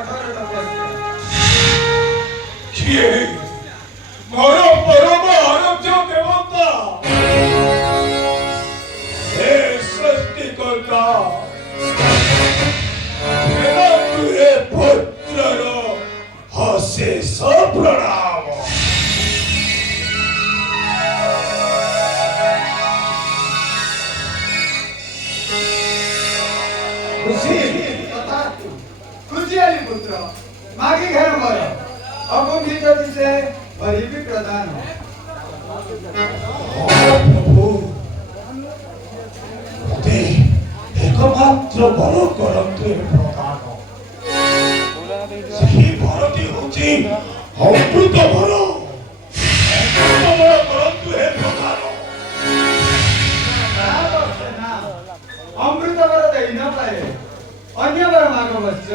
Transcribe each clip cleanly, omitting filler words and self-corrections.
कठोर तपस्या किए ମୋର ପରମ ଆରାଧ୍ୟ ଦେବତା ହେ ସୃଷ୍ଟିକର୍ତ୍ତା ଏ ପୁତ୍ରର ଅଶେଷ ପ୍ରଣାମ। खुशियाली पुत्र मागी घर मर अकुंठित दिसे भरी भी प्रदान हो। प्रभु ते एकमात्र बल करंतु हे प्रदान ସେହି ଭରଟି ହେଉଛି ଅମୃତ ଭର କରନ୍ତୁ ହେ ପ୍ରଧାନ। अमृत वर देई न पाए अन्य वर माग बच्च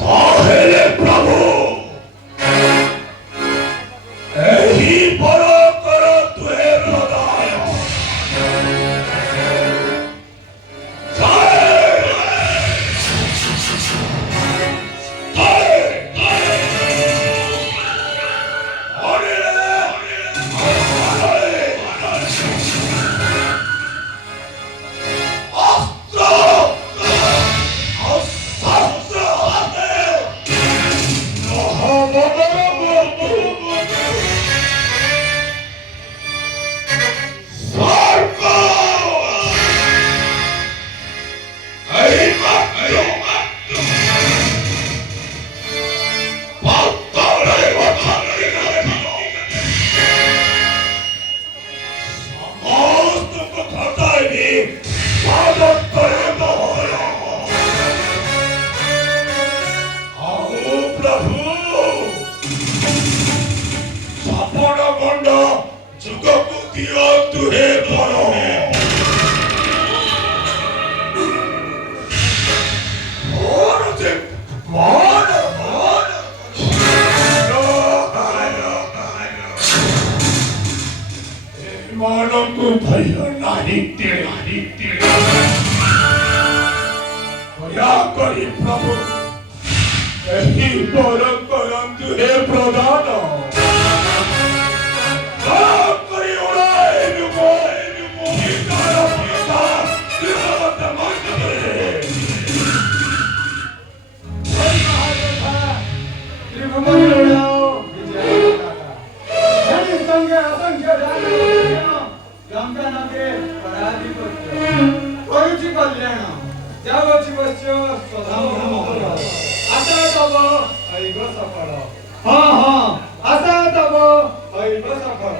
ताहेले प्रभु एही वर करतु हे प्रदान। ମାନଙ୍କୁ ଭୟ ନାହିଁ ଦୟାକରି ପ୍ରଭୁ ଏହି ବର କରନ୍ତୁ ହେ ପ୍ରଦାନ। ଦୟାକରି ଉଡ଼ାଇଲୁ ଗୀତାର ପତା ତ୍ରିଭୁବନ ମଣ୍ଡଳରେ। त्रिभुवन उड़ाओ विजय धनी संगे असंख्य दान लंका नगरे पराधिपत्य करुचि कल्याण जावछि वश्य स्वधाम आशा तब ऐब सफल। हाँ हाँ आशा तब ऐब सफल।